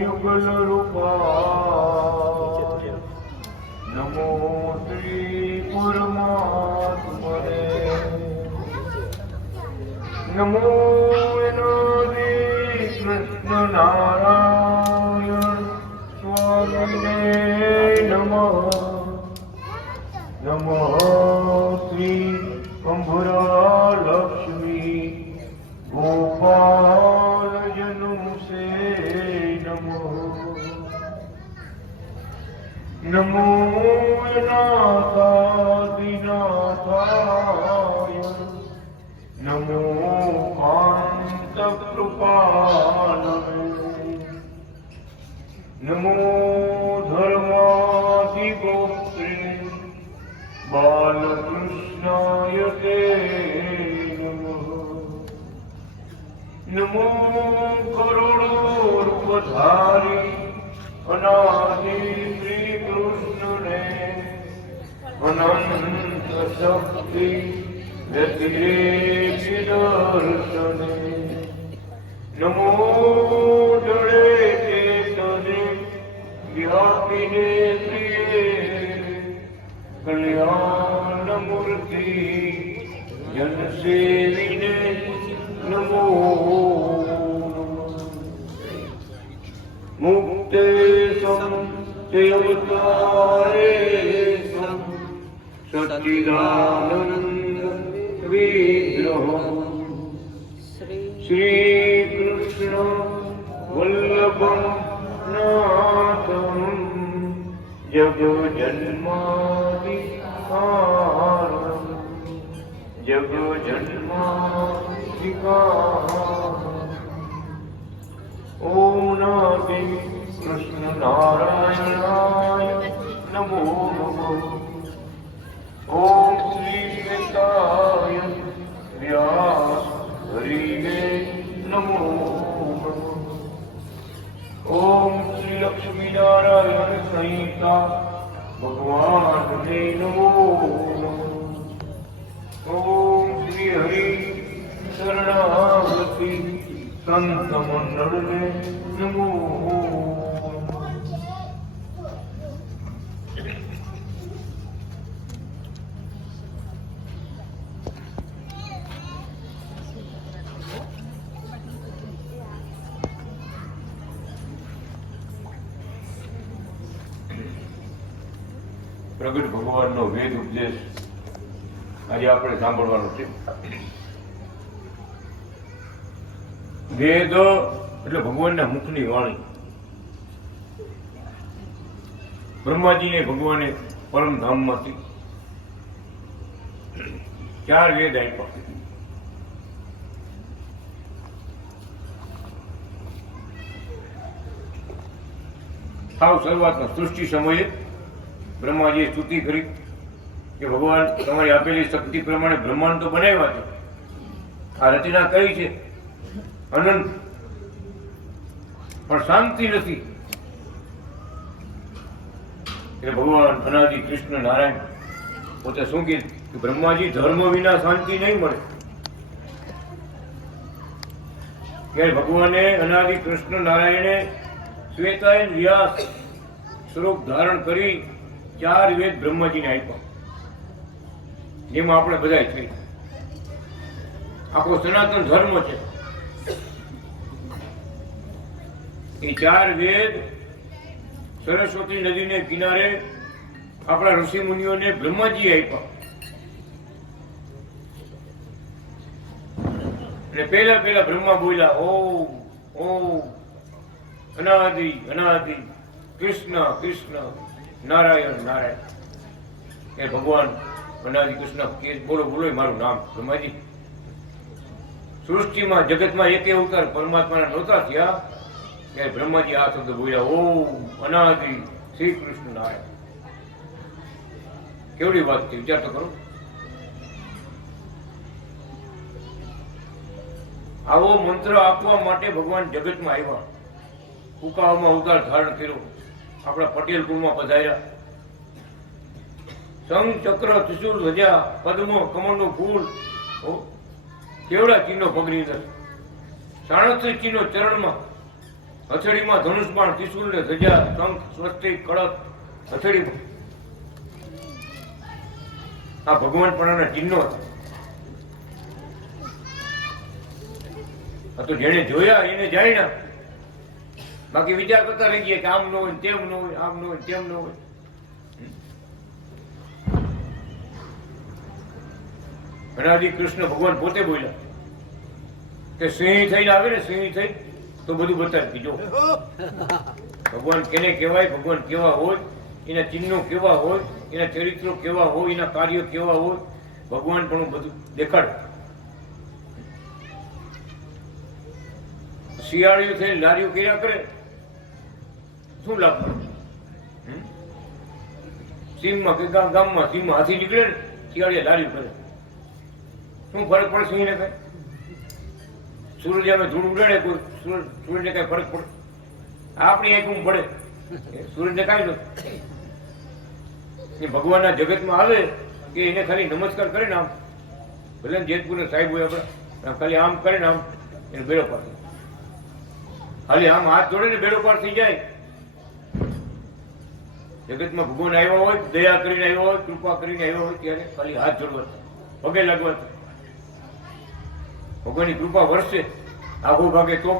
યુગલ રૂપાય નમો શ્રી પરમાત્મને નમો કૃષ્ણ નારાયણ સ્વામીને નમઃ નમઃ શ્રી કંભરા લક્ષ્મી ગોપાલ જનુષે નમો નાથાદિનાથાય નમો કાંત કૃપાલવે નમો ધર્માધિગોત્રે બાલકૃષ્ણાય તે નમો કરોડોરૂપધારી અનાદિ શ્રી કૃષ્ણને અનંત શક્તિ વ્યતિરેકી દર્શને નમો જડે ચેતને વ્યાપીને પ્રિયે કલ્યાણ મૂર્તિ જનસેવિને નમો મુક્તે સમ દેવતારે સમ સચ્ચિદાનંદ વિગ્રહ શ્રી કૃષ્ણ વલ્લભમ નાથમ જગજન્માદિ કારણમ જગજન્માદિ ઓમ નમઃ કૃષ્ણ નારાયણાય નમો નમઃ ઓમ શ્રી વેદાય વ્યાસ હરિવે નમો નમઃ ઓમ શ્રી લક્ષ્મી નારાયણ સંહિતા ભગવાનને નમો નમઃ ઓમ શ્રી હરિ શરણાગતિ સંત મંડળને નમો પ્રગટ ભગવાનનો વેદ ઉપદેશ આજે આપણે સાંભળવાનો છે. વેદ એટલે ભગવાનના મુખની વાણી. બ્રહ્માજીને ભગવાને પરમધામમાંથી 4 વેદ આપ્યા. સાવ શરૂઆતમાં સૃષ્ટિ સમયે બ્રહ્માજીએ સ્તુતિ કરી કે ભગવાન તમારી આપેલી શક્તિ પ્રમાણે બ્રહ્માંડ તો બનાવ્યા છે, આ રચના કઈ છે અનંત, પણ શાંતિ નથી. એટલે ભગવાન અનાદિ કૃષ્ણ નારાયણ પોતે શું કે બ્રહ્માજી ધર્મ વિના શાંતિ નહીં મળે. ત્યારે ભગવાને અનાદિ કૃષ્ણ નારાયણે શ્વેતાયન વ્યાસ સ્વરૂપ ધારણ કરી 4 વેદ બ્રહ્માજીને આપ્યા, જેમાં આપણે બધા છીએ. આખો સનાતન ધર્મ છે. એ 4 વેદ સરસ્વતી નદીને કિનારે આપણા ઋષિ મુનિઓને બ્રહ્માજી આપ્યા. અને પહેલા બ્રહ્મા બોલ્યા ઓમ ઓમ અનાદિ અનાદિ કૃષ્ણ કૃષ્ણ નારાયણ નારાયણ. એ ભગવાન અનાદિ કૃષ્ણ કે બોલો બોલો મારું નામ બ્રહ્માજી. સૃષ્ટિમાં જગતમાં એક અવતાર પરમાત્માના નહોતા થયા ત્યારે બ્રહ્માજી આ શબ્દ બોલ્યા ઓમ અનાદિ શ્રી કૃષ્ણ નારાયણ. કેવડી વાત છે, વિચાર તો કરો. આવો મંત્ર આપવા માટે ભગવાન જગતમાં આવ્યા, કુકાઓમાં અવતાર ધારણ કર્યો, આપણા પટેલ કુળમાં પધાર્યા. શંખ ચક્ર ત્રિશૂળ ધ્વજા પદ્મ કમળનું ફૂલ, કેવડા ચિહ્નો પગની અંદર, 37 ચિહ્નો ચરણમાં, હથેળીમાં ધનુષબાણ, ત્રિશૂળ ને ધજા, શંખ, સ્વસ્તિક, કળશ હથેળીમાં. આ ભગવાનપણાના ચિહ્નો હતા. આ તો જેને જોયા એને જાય ના, બાકી વિચાર કરતા રહી ગયા કે આમ ન હોય, તેમ ન હોય, આમ ન હોય, તેમ ન હોય. અનાદિ કૃષ્ણ ભગવાન પોતે બોલ્યા કે સિંહ થઈને આવે ને, સિંહ થઈ તો બધું બતાવી દીધો. ભગવાન કેને કહેવાય, ભગવાન કેવા હોય, એના ચિહ્નો કેવા હોય, એના ચરિત્રો કેવા હોય, એના કાર્યો કેવા હોય, ભગવાન પણ બધું દેખાડે. શિયાળીઓ થઈને લારીઓ કર્યા કરે, શું લાભ મળે? સીમમાં કે ગામમાં સીમમાં હાથી નીકળે ને, શિયાળીએ લારીઓ કરે, શું ફરક પડે સિંહને? કઈ સૂરજ અમે ધૂળ ઉડાડે, કોઈ સૂરજને કઈ ફરક પડે? આપણી આંખ પડે, સૂરજને કાંઈ નથી. એ ભગવાનના જગતમાં આવે કે એને ખાલી નમસ્કાર કરે ને, આમ ભલે જેતપુરના સાહેબ હોય આપણા, ખાલી આમ કરે ને, આમ એને બેડો પાર થાય. ખાલી આમ હાથ જોડે ને બેડો પાર થઈ જાય. જગતમાં ભગવાન આવ્યા હોય, દયા કરીને આવ્યા હોય, કૃપા કરીને આવ્યા હોય, ત્યારે ખાલી હાથ જોડવા, પગે લાગવા. ભગવાનની કૃપા વરસે આગો ભાગે તો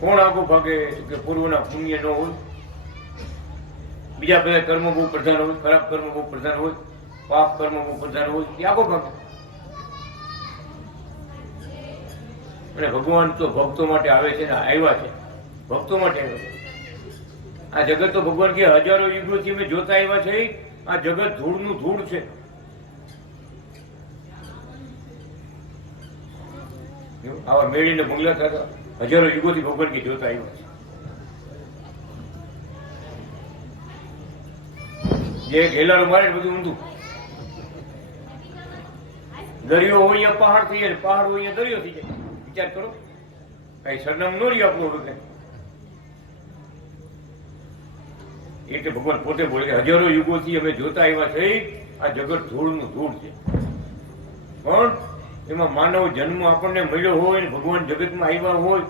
કોણ આગો ભાગે? કે પૂર્વના પુણ્ય ન હોય, બીજા બધા કર્મ બહુ પ્રધાન હોય, ખરાબ કર્મ બહુ પ્રધાન હોય, પાપ કર્મ બહુ પ્રધાન હોય, એ આગો ભાગે. અને ભગવાન તો ભક્તો માટે આવે છે ને, આવ્યા છે ભક્તો માટે આવ્યા છે. આ જગત તો ભગવાન કે હજારો યુગોથી અમે જોતા આવ્યા છે. આ જગત ધૂળનું ધૂળ છે. આવા મેળીને બંગલા થતા હજારો યુગોથી ભગવાન કે જોતા આવ્યા છે. જે ઘેલારો મારે બધું ઊંધું. દરિયો હોય અહીંયા પહાડ થઈ જાય, પહાડ હોય અહીંયા દરિયો થઈ જાય. વિચાર કરો, કઈ સરનામું ન રહ્યું આપણું વખતે. એટલે ભગવાન પોતે બોલે કે હજારો યુગોથી અમે જોતા આવ્યા છે. આ જગત ધૂળનું ધૂળ છે. પણ એમાં માનવ જન્મ આપણને મળ્યો હોય ને, ભગવાન જગતમાં આવ્યા હોય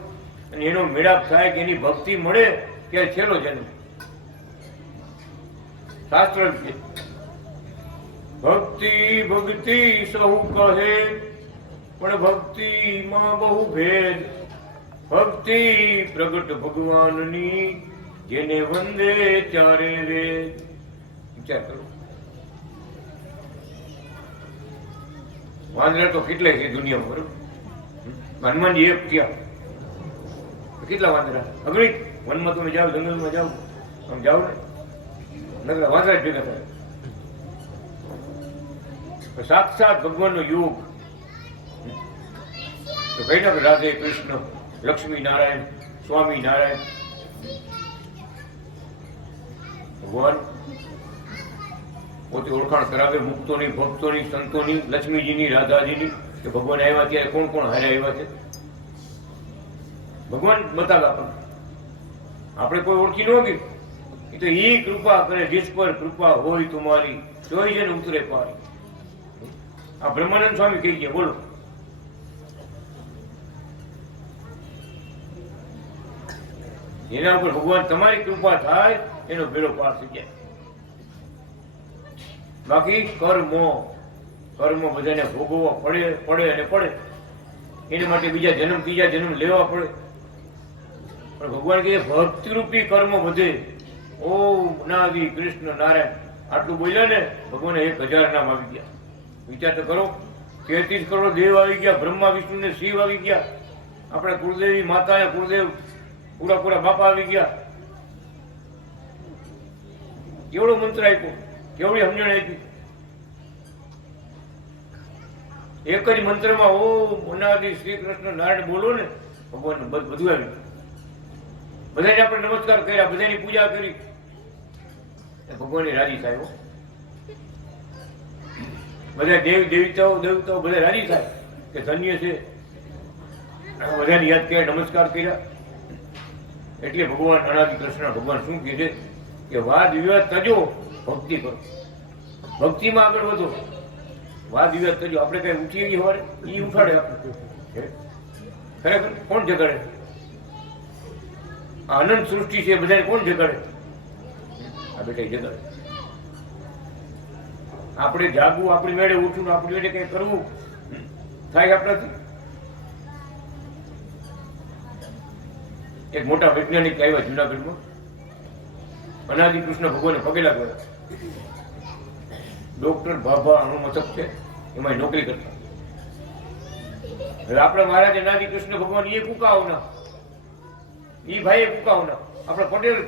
અને એનો મેળાપ થાય કે એની ભક્તિ મળે, ત્યારે છેલ્લો જન્મ. શાસ્ત્ર છે ભક્તિ ભક્તિ સહુ કહે, પણ ભક્તિમાં બહુ ભેદ. ભક્તિ પ્રગટ ભગવાનની, જેને વંદે ચારે વેદ. વિચાર કરો, વાંદરા તો કેટલાય છે દુનિયામાં, બરોબર? હનુમાનજી એક ક્યાં, કેટલા વાંદરા? અગણિત. વનમાં તમે જાઓ, જંગલમાં જાઓ, આમ જાઓ ને, નકરા વાંદરા જ ભેગા થાય. સાક્ષાત ભગવાનનો યોગ. તો કઈ ના રાધે કૃષ્ણ, લક્ષ્મી નારાયણ, સ્વામી નારાયણ. ભગવાન પોતે ઓળખાણ કરાવે મુક્તોની, ભક્તોની, સંતોની, લક્ષ્મીજીની, રાધાજીની. કે ભગવાન આવ્યા ત્યારે કોણ કોણ હારે આવ્યા છે ભગવાન બતાવે આપણને. આપણે કોઈ ઓળખી ન ગયું. એ તો એ કૃપા કરે, જીસ પર કૃપા હોય તુમારી, જોઈ જને ઉતરે પારી. આ બ્રહ્માનંદ સ્વામી કહી ગયા. બોલો, એના ઉપર ભગવાન તમારી કૃપા થાય એનો બેડો પાર થઈ જાય. બાકી કર્મ બધાને ભોગવવા પડે અને પડે. એના માટે બીજા જન્મ, ત્રીજા જન્મ લેવા પડે. પણ ભગવાન કહે ભક્તિરૂપી કર્મ વધે. ઓમ અનાદિ કૃષ્ણ નારાયણ આટલું બોલ્યા ને, ભગવાને 1000 નામ આવી ગયા. વિચાર તો કરો, 33 કરોડ દેવ આવી ગયા, બ્રહ્મા વિષ્ણુ ને શિવ આવી ગયા, આપણા કુળદેવી માતા ને કુળદેવ પૂરા બાપા આવી ગયા. કેવડો મંત્ર આપ્યો, કેવડી સમજણ આપી. એક જ મંત્રમાં ઓમ અનાદિ શ્રી કૃષ્ણ નારાયણ બોલો ને, ભગવાન બધું આવ્યું. બધાને આપણે નમસ્કાર કર્યા, બધાની પૂજા કરી, ભગવાન રાજી થાય. બધા દેવતાઓ બધા રાજી થાય કે ધન્ય છે, બધાને યાદ કર્યા, નમસ્કાર કર્યા. એટલે ભગવાન અનાદિ કૃષ્ણ ભગવાન શું કહે છે કે વાદ વિવાદ તજો, ભક્તિ કરો. ભક્તિમાં આગળ વધો, વાદ વિવાદ તજો. આપણે કઈ ઉઠીએ હોય એ ઉઠાડે આપણે, ખરેખર કોણ જગાડે? આ અનંત સૃષ્ટિ છે બધાને કોણ જગાડે? આ બેટા જગાડે. આપણે જાગવું, આપણી મેળે ઉઠવું, આપણી મેળે કઈ કરવું થાય આપણાથી? એક મોટા વૈજ્ઞાનિક આવ્યા જુનાગઢમાં, અનાદિ કૃષ્ણ ભગવાને પગે લાગ્યા. ડોક્ટર ભાભા અણુમથક છે, એમાં નોકરી કરતા. હવે આપણા મહારાજ અનાદિ કૃષ્ણ ભગવાન એ કુકાવના, એ ભાઈ કુકાવના, આપણા પટેલ.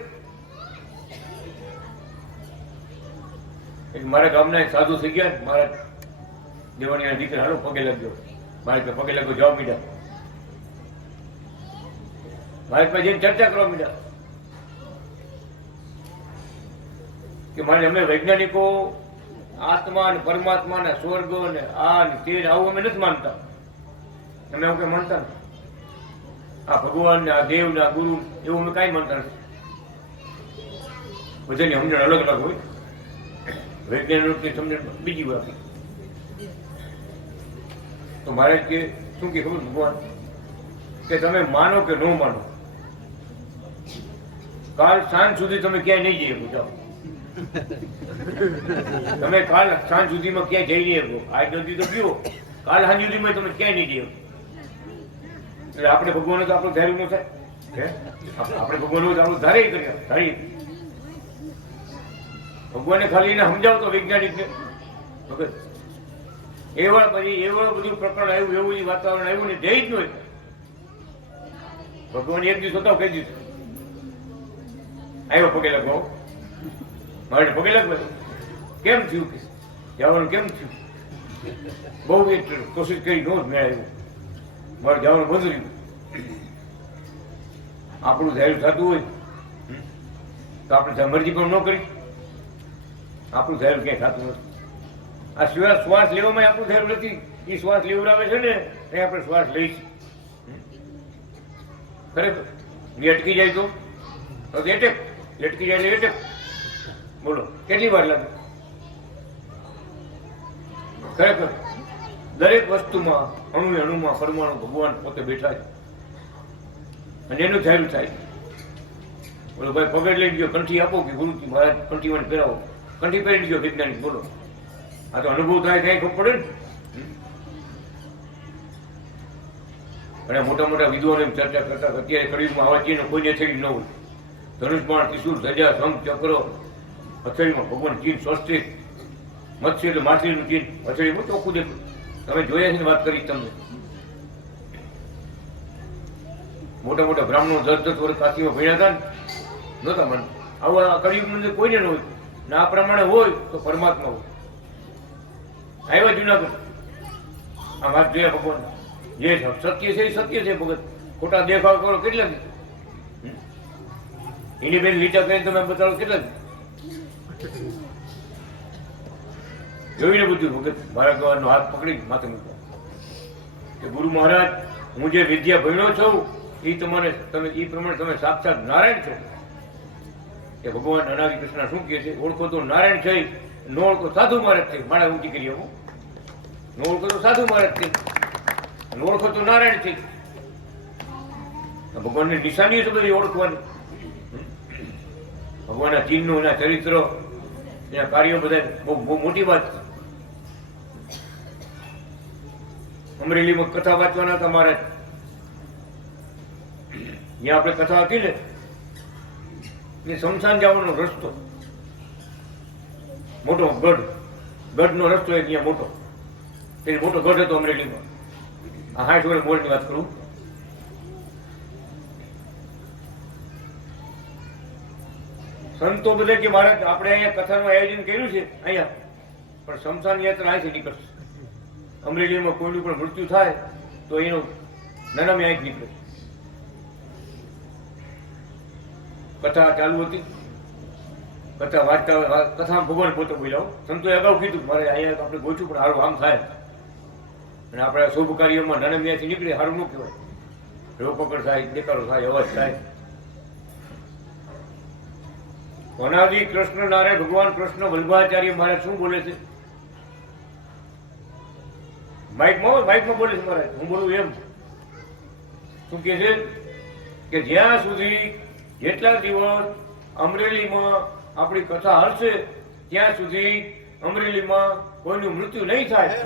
મારા ગામના એક સાધુ થઈ ગયા, મારા દેવાણીના દીકરા, હાલો પગે લાગ્યો. મારે પગે લાગ્યો, જવા મીડા. મારે પાસે જઈને ચર્ચા કરવા મીડા કે મારે અમે વૈજ્ઞાનિકો આત્મા અને પરમાત્મા ને સ્વર્ગ ને આ ને તે આવું અમે નથી માનતા. અમે એવું કઈ માનતા નથી. આ ભગવાન ને આ દેવ ને આ ગુરુ એવું અમે કઈ માનતા નથી. બધાની સમજણ અલગ અલગ હોય. વૈજ્ઞાનિકની સમજણ બીજી વાત. તો મારે કે શું કે ખબર ભગવાન કે તમે માનો કે ન માનો, કાલ સાંજ સુધી તમે ક્યાંય નહીં જઈ શકો. જાઓ તમે કાલ સાંજ સુધીમાં ક્યાંય જઈ નહીં શકો. આજ નથી તો ગયો, કાલ સાંજ સુધીમાં તમે ક્યાંય નહીં જઈ શકો. એટલે આપણે ભગવાન તો આપણું ધાર્યું ન થાય. આપણે ભગવાન તો આપણું ધારે કર્યા ધારી. ભગવાને ખાલી એને સમજાવતો વૈજ્ઞાનિકને વગર એવા બધું પ્રકરણ આવ્યું, એવું વાતાવરણ આવ્યું ને જઈ જ ન હોય. ભગવાન એક દિવસ હતો કહી દીધું, આવ્યો પગે લાગવા, મારે પગે લાગવા. કેમ થયું કે જવાનું? કેમ થયું? બહુ કોશિશ કરી નો જ મેળ આવ્યો, મારે જવાનું બંધ રહ્યું. આપણું ધાર્યું થતું હોય તો આપણે મરજી પણ ન કરી. આપણું ધાર્યું ક્યાંય થતું નથી. આ સિવાય શ્વાસ લેવામાં આપણું ધાર્યું નથી. એ શ્વાસ લેવડાવે છે ને એ આપણે શ્વાસ લઈશું. ખરેખર અટકી જાય તો એટેક, લટકી જાય એટલે એટેક. બોલો કેટલી વાર લાગે? ખરેખર દરેક વસ્તુમાં અણુ અણુમાં પરમાણુ ભગવાન પોતે બેઠા છે અને એનું ધાર્યું થાય. બોલો ભાઈ પગડ લઈ ગયો, કંઠી આપો કે ગુરુજી મહારાજ કંઠી મને પહેરાવો. કંઠી પહેરી ગયો વૈજ્ઞાનિક. બોલો આ તો અનુભવ થાય કઈ ખબર પડે ને. અને મોટા મોટા વિદ્વાનો એમ ચર્ચા કરતા અત્યારે કળિયુગમાં આવા ચીનો કોઈને થઈ ન હોય. ધનુષબાણ, ત્રિશુલ, ધજા, શંખ, ચક્ર, હથેળીમાં ભગવાન ચીન, સ્વસ્તિક, મત્સ્ય એટલે માછલીનું ચીન હથેળીમાં ચોખ્ખું દેખું. તમે જોયા છે ને, વાત કરી તમને. મોટા મોટા બ્રાહ્મણો 10-10 વર્ષ કાશીમાં ભણ્યા હતા ને, નહોતા મને આવા કળિયુગ મંદિર કોઈને ન હોય ને. આ પ્રમાણે હોય તો પરમાત્મા હોય. આવ્યા જુનાગઢ, આ વાત જોયા ભગવાન. જે સત્ય છે એ સત્ય છે ભગત. ખોટા દેખાવ કરો કેટલા દી? એની બેન લીટા કરીને તમે બતાવો કેટલા દી? જોઈને બધું ભગત મારા ગવાનો હાથ પકડી માથે મૂક્યા કે ગુરુ મહારાજ, હું જે વિદ્યા ભણ્યો છું એ તમારે તમે એ પ્રમાણે તમે સાક્ષાત નારાયણ છો. કે ભગવાન અનાદિ કૃષ્ણ શું કહે છે? ઓળખો તો નારાયણ છે, ન ઓળખો સાધુ મહારાજ છે. મારા ઊંચી કરી આવું. ન ઓળખો તો સાધુ મહારાજ છે, ન ઓળખો તો નારાયણ છે. ભગવાનની નિશાની છે બધી ઓળખવાની. ભગવાનના ચિહ્નો, એના ચરિત્ર, એના કાર્યો બધા બહુ મોટી વાત છે. અમરેલીમાં કથા વાંચવાના હતા મહારાજ. જ્યાં આપણે કથા હતી ને એ શમશાન જવાનો રસ્તો, મોટો ગઢનો રસ્તો એક ત્યાં મોટો. તે મોટો ગઢ હતો અમરેલીમાં. આ 60 વર્ષ મોરની વાત કરું. સંતો બધે કે મહારાજ આપણે અહીંયા કથાનું આયોજન કર્યું છે અહીંયા, પણ શમશાન યાત્રા અહીંથી નીકળશે. અમરેલીમાં કોઈનું પણ મૃત્યુ થાય તો એનું નાનામાં અહીં નીકળે. કથા ચાલુ હતી, કથા વાંચતા કથા ભગવાન પોતે બોલાવો. સંતોએ અગાઉ કીધું મારે અહીંયા આપણે ગોઠવું પણ સારું આમ થાય. અને આપણે શુભ કાર્યોમાં નાનામિયાથી નીકળે સારું ન કહેવાય. રોકકડ થાય, દેખાડો થાય, અવાજ થાય. અનાદિ કૃષ્ણ નારાયણ ભગવાન કૃષ્ણ વલ્લભાચાર્ય મહારાજ શું બોલે છે? માઇકમાં બોલે છે મહારાજ. હું બોલું એમ શું કહે છે કે જ્યાં સુધી જેટલા દિવસ અમરેલીમાં આપણી કથા હશે ત્યાં સુધી અમરેલીમાં કોઈનું મૃત્યુ નહીં થાય.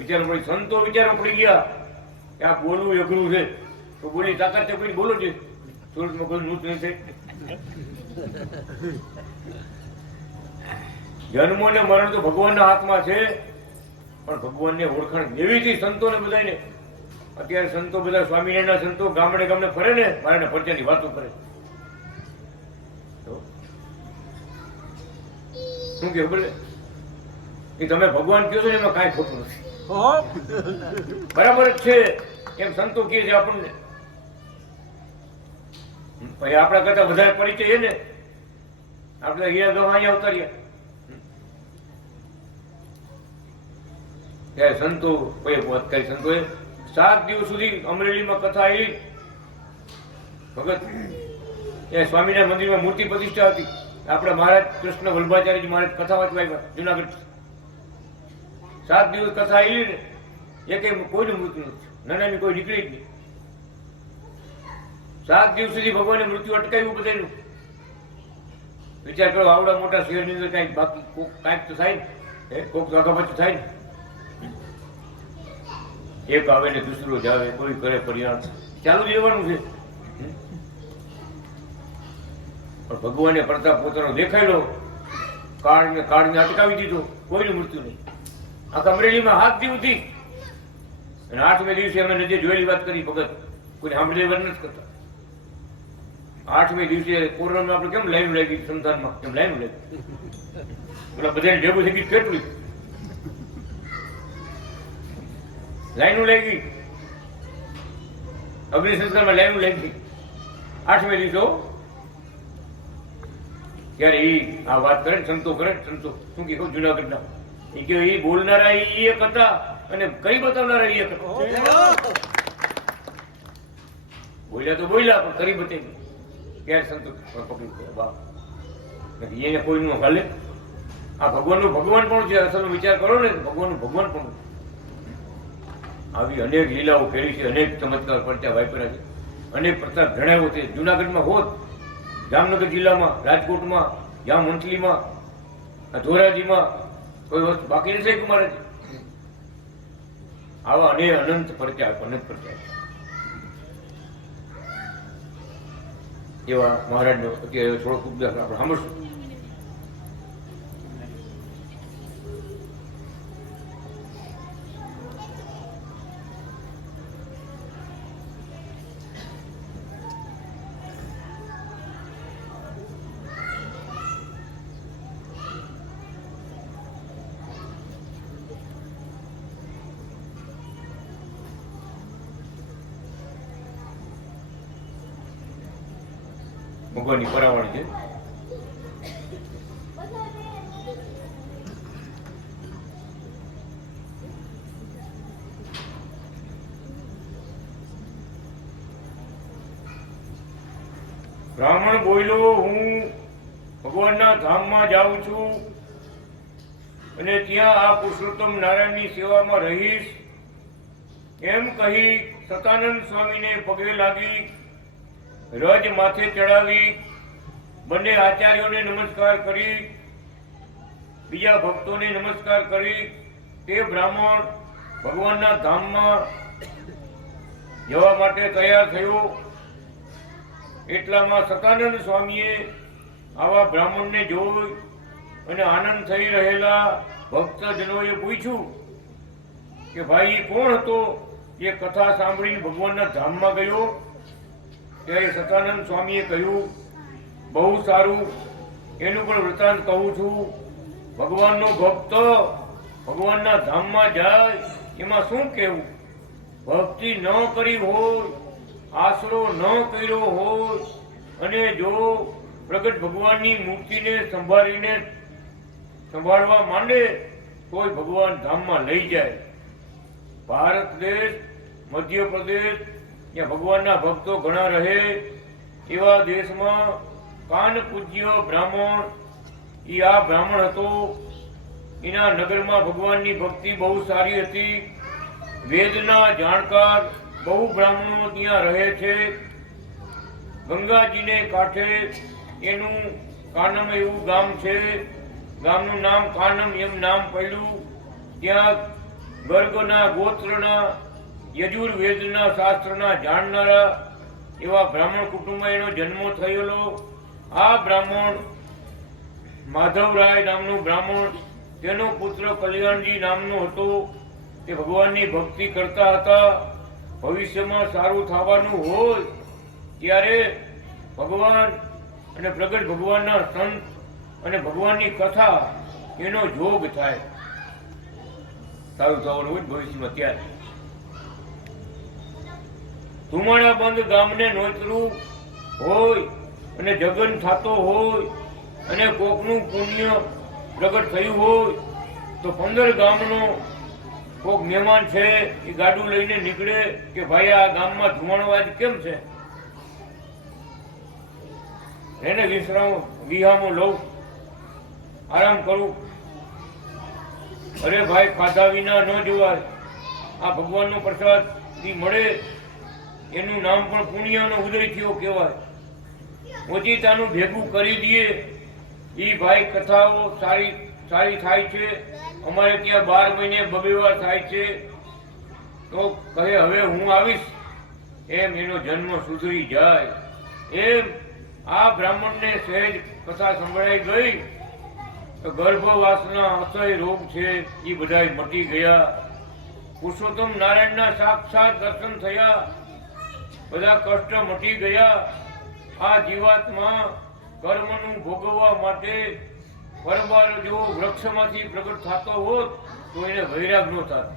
વિચારો પડી, સંતો વિચારો પડી ગયા કે આ બોલવું અઘરું છે, તો બોલી તાકાત છે, કોઈ બોલો છે, સુરતમાં કોઈ મૃત્યુ નહીં થાય. જન્મ ને મરણ તો ભગવાનના હાથમાં છે, પણ ભગવાનને ઓળખાણ દેવી હતી સંતોને બધાને. અત્યારે સંતો બધા સ્વામિનારાયણના સંતો ગામડે ગામડે ફરે ને, મારા પરચાની વાતો કરે. શું કે બોલે એ તમે ભગવાન કહો છો એમાં કાંઈ ખોટું નથી, બરાબર જ છે એમ સંતો કહે છે આપણને. પછી આપણા કરતા વધારે પરિચય છે ને, આપણે હીરા ગામ અહીંયા ઉતાર્યા ત્યારે સંતો વાત કરી. સંતોએ 7 દિવસ સુધી અમરેલીમાં કથા આવી. ભગત એ સ્વામિનારાયણ મંદિરમાં મૂર્તિ પ્રતિષ્ઠા હતી. આપણા મહારાજ કૃષ્ણ વલ્લભાચાર્યજી મહારાજ કથા વાંચવા આવ્યા જુનાગઢ. 7 દિવસ કથા આવી ને એ કઈ કોઈનું મૃત્યુ નથી, નાનાની કોઈ નીકળી જ નહીં. 7 દિવસ સુધી ભગવાને મૃત્યુ અટકાવ્યું બધાનું. વિચાર કરો, આવડા મોટા શહેરની અંદર કઈક બાકી કાંઈક તો થાય ને, કોક આગા થાય ને. એક આવે ને દૂસરો જાવે, કોઈ કરે પરિણામ ચાલુ જ રહેવાનું છે. પણ ભગવાને પ્રતાપ પોતાનો દેખાડ્યો, કાળને અટકાવી દીધો, કોઈનું મૃત્યુ નહીં. આ અમરેલીમાં 7 દિવસથી અને 8મે દિવસે અમે નજરે જોયેલી વાત કરી. ભગત કોઈ સાંભળેલી વાત નથી કરતા. 8મે દિવસે કોરોનામાં આપણે કેમ લાઈન લાગી સંતાનમાં, એમ લાઈન લાગી. પેલા બધાને ભેગું થઈ ગયું કેટલું લાઈનો લાગી. અગ્નિ સંસ્કારમાં લાઈનો લાગી 8મે દિવસો. ત્યારે એ આ વાત કરે સંતો કરે. સંતો શું કહ્યું જુનાગઢના એ કે એ બોલનારા એ એક હતા અને કઈ બતાવનારા એ એક હતા. બોલ્યા તો બોલ્યા પણ કરી બતાવી. ત્યારે સંતો પકડી વાહ નથી એને કોઈનું હાલે. આ ભગવાનનું ભગવાન પણ છે. અસલનો વિચાર કરો ને, ભગવાનનું ભગવાન પણ. આવી અનેક લીલાઓ કરી છે, અનેક ચમત્કાર પરચા વાપર્યા છે, અનેક પ્રતાપ જણાવ્યો છે. જુનાગઢમાં હોત, જામનગર જિલ્લામાં, રાજકોટમાં, જ્યાં મંથલીમાં, ધોરાજીમાં કોઈ વસ્તુ બાકી નથી કુમાર. આવા અનંત પરચા, અનંત પરચા એવા મહારાજનો અત્યારે થોડોક ઉપદેશ આપણે સાંભળશું. ભગવાનની પરાવણ છે. બ્રાહ્મણ બોલ્યો, હું ભગવાનના ધામમાં જાઉં છું અને ત્યાં આ પુરુષોત્તમ નારાયણની સેવામાં રહીશ એમ કહી સતાનંદ સ્વામીને પગે લાગી, રજ માથે ચડાવી, બંને આચાર્યોને નમસ્કાર કરી, બીજા ભક્તોને નમસ્કાર કરી તે બ્રાહ્મણ ભગવાનના ધામમાં જવા માટે તૈયાર થયો. એટલામાં સતાનંદ સ્વામીએ આવા બ્રાહ્મણને જોઈ અને આનંદ થઈ રહેલા ભક્તજનોએ પૂછ્યું કે ભાઈ કોણ હતો એ કથા સાંભળીને ભગવાનના ધામમાં ગયો? ત્યારે સતાનંદ સ્વામીએ કહ્યું, બહુ સારું, એનું પણ વૃત્તાંત કહું છું. ભગવાનનો ભક્ત ભગવાનના ધામમાં જાય એમાં શું કહેવું? ભક્તિ ન કરી હોય, આશરો ન કર્યો હોય અને જો પ્રગટ ભગવાનની મૂર્તિને સંભાળવા માંડે તોય ભગવાન ધામમાં લઈ જાય. ભારત દેશ, મધ્યપ્રદેશ, ત્યાં ભગવાનના ભક્તો ઘણા રહે એવા દેશમાં કાન પૂજ્ય બ્રાહ્મણ એ આ બ્રાહ્મણ હતો. એના નગરમાં ભગવાનની ભક્તિ બહુ સારી હતી. વેદના જાણકાર બહુ બ્રાહ્મણો ત્યાં રહે છે. ગંગાજીને કાંઠે એનું કાનમ એવું ગામ છે. ગામનું નામ કાનમ એમ નામ પડ્યું. ત્યાં ગર્ગના ગોત્રના યજુર્વેદના શાસ્ત્રના જાણનારા એવા બ્રાહ્મણ કુટુંબમાં એનો જન્મ થયેલો. આ બ્રાહ્મણ માધવરાય નામનું બ્રાહ્મણ, તેનો પુત્ર કલ્યાણજી નામનો હતો. તે ભગવાનની ભક્તિ કરતા હતા. ભવિષ્યમાં સારું થવાનું હોય ત્યારે ભગવાન અને પ્રગટ ભગવાનના સંત અને ભગવાનની કથા એનો જોગ થાય. સારું થવાનું હોય ભવિષ્યમાં ત્યારે. ધુમાડા બંધ ગામને નોતરું હોય અને જગન થતો હોય અને કોકનું પુણ્ય પ્રગટ થયું હોય તો 15 ગામનો કોક મહેમાન છે એ ગાડું લઈને નીકળે કે ભાઈ આ ગામમાં ધુમાડો આજ કેમ છે, એને વિહામો લઉં, આરામ કરું. અરે ભાઈ, ખાધા વિના ન જોવાય. આ ભગવાનનો પ્રસાદ મળે એનું નામ પણ પુણ્યનો ઉદય થયો કહેવાય. ઓચિતાનું ભેગું કરી દઈએ. એ ભાઈ કથાઓ સારી થાય છે. અમારે ત્યાં 12 મહિને 2 વાર થાય છે. તો કહે હવે હું આવીશ, એમ એનો જન્મ સુધરી જાય. એમ આ બ્રાહ્મણને સહેજ કથા સંભળાઈ ગઈ તો ગર્ભવાસના અસહ્ય રોગ છે એ બધાય મટી ગયા. પુરુષોત્તમ નારાયણના સાક્ષાત દર્શન થયા. બધા કષ્ટ મટી ગયા. આ જીવાત્મા કર્મનું ભોગવવા માટે પરબાર જો વૃક્ષમાંથી પ્રગટ થતો હોત તો એને વૈરાગ ન થાત.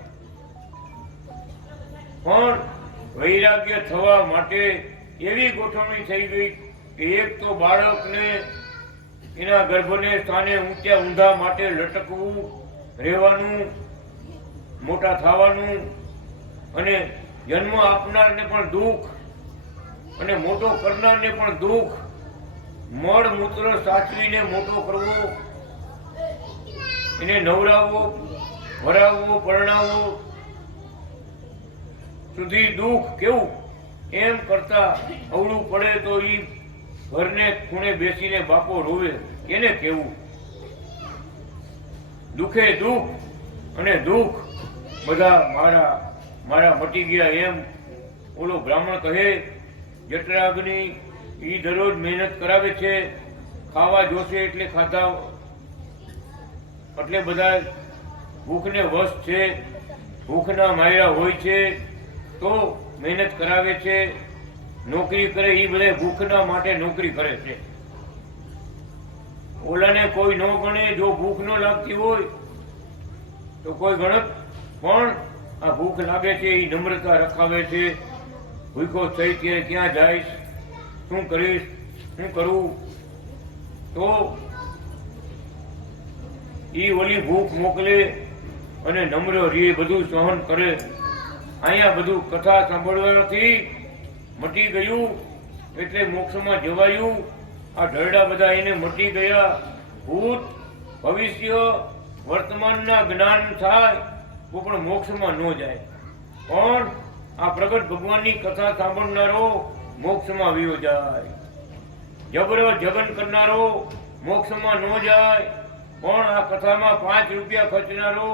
પણ વૈરાગ્ય થવા માટે એવી ગોઠવણી થઈ ગઈ કે એક તો બાળકને એના ગર્ભને સ્થાને ઊંધા માટે લટકવું, રહેવાનું, મોટા થવાનું, અને જન્મ આપનારને પણ દુઃખ અને મોટો કરનારને પણ દુઃખ. મળ મૂત્ર સાચવીને મોટો કરવો, એને નવરાવવો, વરાવવો, પરણાવવો સુધી દુઃખ કેવું. એમ કરતા અવળું પડે તો એ ઘરને ખૂણે બેસીને બાપો રોવે, એને કેવું. દુઃખે દુઃખ અને દુઃખ બધા મારા મટી ગયા. એમ ઓલો બ્રાહ્મણ કહે, જઠરાગ્નિ એ દરરોજ મહેનત કરાવે છે. ખાવા જોશે એટલે ખાધા, એટલે બધા ભૂખને વશ છે. ભૂખના માયરા હોય છે તો મહેનત કરાવે છે. નોકરી કરે એ બધા ભૂખના માટે નોકરી કરે છે. ઓલાને કોઈ ન ગણે. જો ભૂખ ન લાગતી હોય તો કોઈ ગણત, પણ આ ભૂખ લાગે છે એ નમ્રતા રખાવે છે. ભૂખો થઈ ત્યારે ક્યાં જઈશ, શું કરીશ, શું કરું, તો ઈ ઓલી ભૂખ મોકલે અને નમ્ર રે, બધું સહન કરે. અહીંયા બધું કથા સાંભળવાથી મટી ગયું એટલે મોક્ષમાં જવાયું. આ ઢરડા બધા એને મટી ગયા. ભૂત ભવિષ્ય વર્તમાનના જ્ઞાન થાય તો પણ મોક્ષમાં ન જાય. પણ આ પ્રગટ ભગવાનની કથા સાંભળનારો મોક્ષમાં વિયો જાય. જબર જગન કરનારો મોક્ષમાં ન જાય. પણ આ કથામાં 5 રૂપિયા ખર્ચનારો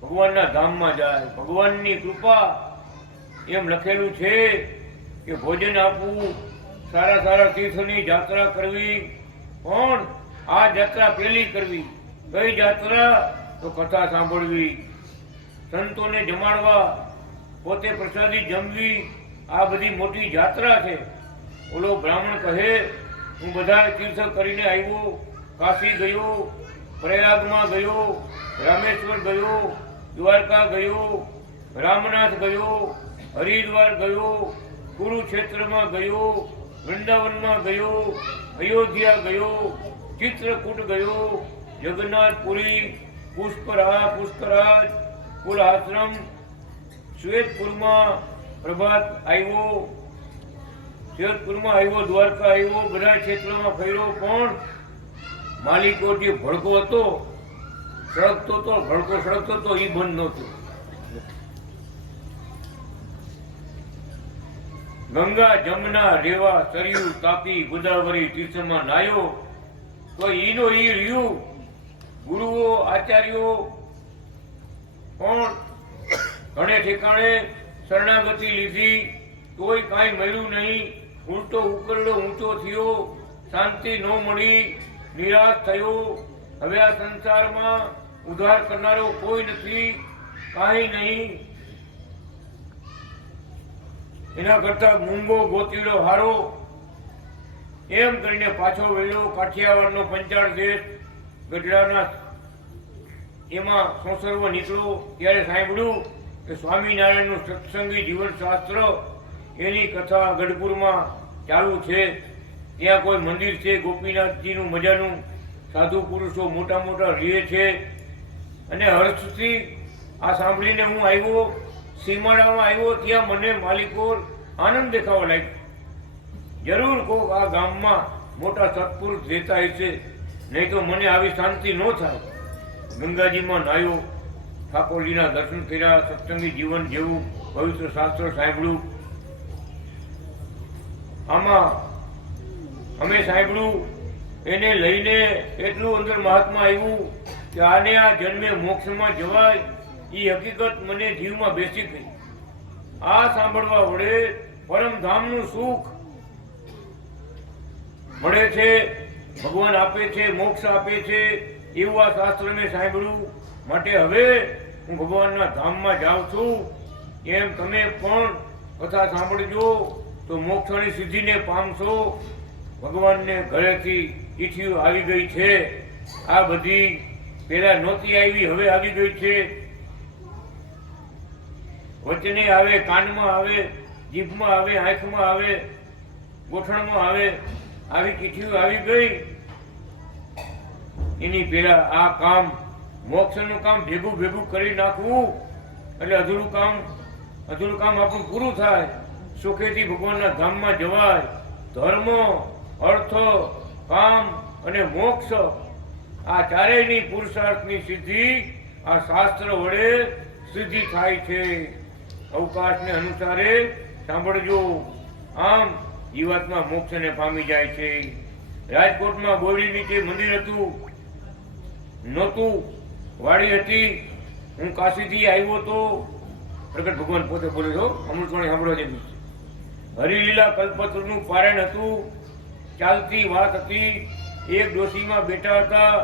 ભગવાનના ધામમાં જાય. ભગવાનની કૃપા. એમ લખેલું છે કે ભોજન આપવું, સારા તીર્થની યાત્રા કરવી. પણ આ યાત્રા પેલી કરવી. કઈ યાત્રા? તો કથા સાંભળવી, સંતોને જમાડવા, પોતે પ્રસાદી જમવી. આ બધી મોટી યાત્રા છે. ઓલો બ્રાહ્મણ કહે, હું બધા તીર્થ કરીને આવ્યો. કાશી ગયો, પ્રયાગમાં ગયો, રામેશ્વર ગયો, દ્વારકા ગયો, રામનાથ ગયો, હરિદ્વાર ગયો, કુરુક્ષેત્રમાં ગયો, વૃંદાવનમાં ગયો, અયોધ્યા ગયો, ચિત્રકૂટ ગયો, જગન્નાથપુરી, પુષ્કરાજ, કુલઆશ્રમ, શ્વેતપુરમાં પ્રભાત આવ્યો, દ્વારકા આવ્યો, બધા ક્ષેત્રમાં ફર્યો. પણ માલિકો જે ભડકો હતો, ભડકો સળગતો હતો એ બંધ નહોતો. ગંગા જમના રેવા સરયુ તાપી ગોદાવરી તીર્થમાં નાયો તો ઈનો ઈ રહ્યું. ગુરુઓ આચાર્યો પણ ઘણે ઠેકાણે શરણાગતિ લીધી તોય કાંઈ મળ્યું નહીં. ઉલટો ઉકરડો ઊંચો થયો, શાંતિ ન મળી, નિરાશ થયો. હવે આ સંસારમાં ઉદ્ધાર કરનારો કોઈ નથી, કાંઈ નહીં. એના કરતા મૂંગો ગોતીડો હારો એમ કરીને પાછો વળ્યો. કાઠિયાવાડનો પંચાળ દેશ ગઢડાના એમાં સંસર્વ નીકળ્યો ત્યારે સાંભળ્યું કે સ્વામિનારાયણનું સત્સંગી જીવનશાસ્ત્ર એની કથા ગઢપુરમાં ચાલુ છે. ત્યાં કોઈ મંદિર છે ગોપીનાથજીનું મજાનું, સાધુ પુરુષો મોટા મોટા રહે છે. અને હર્ષથી આ સાંભળીને હું આવ્યો, સીમાડામાં આવ્યો. ત્યાં મને માલિકો આનંદ દેખાવા લાગ્યો. જરૂર કોક આ ગામમાં મોટા સત્પુરુષ રહેતા હશે, નહીં તો મને આવી શાંતિ ન થાય. ગંગાજીમાં નાયો, ઠાકોરજીના દર્શન કર્યા, સત્સંગી જીવન જેવું પવિત્ર શાસ્ત્ર સાંભળ્યું. આમાં અમે સાંભળ્યું એને લઈને એટલું અંદર મહાત્મા આવ્યું કે આને આ જન્મે મોક્ષમાં જવાય એ હકીકત મને જીવમાં બેસી ગઈ. આ સાંભળવા વડે પરમધામનું સુખ મળે છે, ભગવાન આપે છે, મોક્ષ આપે છે એવું આ શાસ્ત્ર મેં સાંભળ્યું. માટે હવે હું ભગવાનના ધામમાં જાઉં છું. એમ તમે પણ કથા સાંભળજો તો મોક્ષની સિદ્ધિને પામશો. ભગવાનને ઘરેથી ચિઠ્ઠીઓ આવી ગઈ છે. આ બધી પેલા નહોતી આવી, હવે આવી ગઈ છે. વચને આવે, કાનમાં આવે, જીભમાં આવે, આંખમાં આવે, ગોઠણમાં આવે, આવી ચિઠ્ઠીઓ આવી ગઈ. એની પેલા આ કામ મોક્ષનું કામ ભેગું ભેગું કરી નાખવું એટલે અધૂરું કામ આપણું પૂરું થાય. સુખેથી ભગવાનના ધામમાં જવાય. ધર્મ, અર્થ, કામ અને મોક્ષ આ ચારેયની પુરુષાર્થની સિદ્ધિ આ શાસ્ત્ર વડે સિદ્ધિ થાય છે. અવકાશને અનુસારે સાંભળજો. આમ જીવાત્મા મોક્ષને પામી જાય છે. રાજકોટમાં બોરડી નીચે મંદિર હતું, નહોતું, વાડી હતી. હું કાશીથી આવ્યો તો પ્રગટ ભગવાન પોતે બોલે છો, અમૃતવાણી સાંભળવા જેવી. હરિલીલા કલ્પતરુનું પારાયણ હતું, ચાલતી વાત હતી. એક ડોશીમાં બેઠા હતા.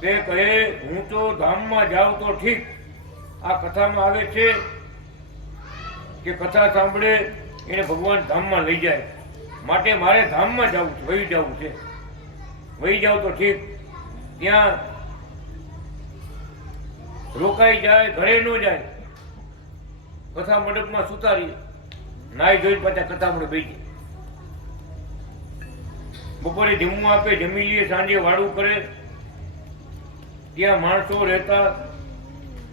તે કહે હું તો ધામમાં જાઉં તો ઠીક, આ કથામાં આવે છે કે કથા સાંભળે એને ભગવાન ધામમાં લઈ જાય. માટે મારે ધામમાં જવું છે, વહી જવું છે. વહી જાવ તો ઠીક. ત્યાં રોકાઈ જાય, ઘરે ન જાય, કથા મંડપમાં સુતારી નાઈ ધોઈને પાછા કથા મંડપ બેસી. બપોરે જમવું આપે, જમી લઈએ, સાંજે વાળું કરે. ત્યાં માણસો રહેતા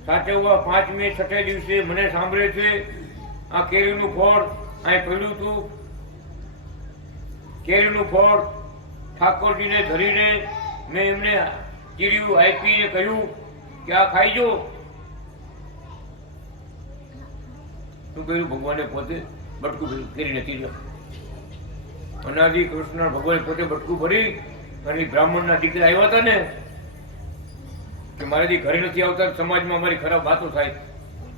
સાચવવા. 5મે 6 દિવસે મને સાંભળે છે આ કેરીનું ફળ અહીં પડ્યું હતું. કેરીનું ફળ ઠાકોરજીને ધરીને મેં એમને ચીર્યું, આપીને કહ્યું કે આ ખાઈજો. શું કહ્યું? ભગવાને પોતે બટકું કેરીને ચીર્યો. અનાદિ કૃષ્ણ ભગવાને પોતે બટકું ભરી અને બ્રાહ્મણના દીકરા આવ્યા હતા ને કે મારાથી ઘરે નથી આવતા, સમાજમાં અમારી ખરાબ વાતો થાય.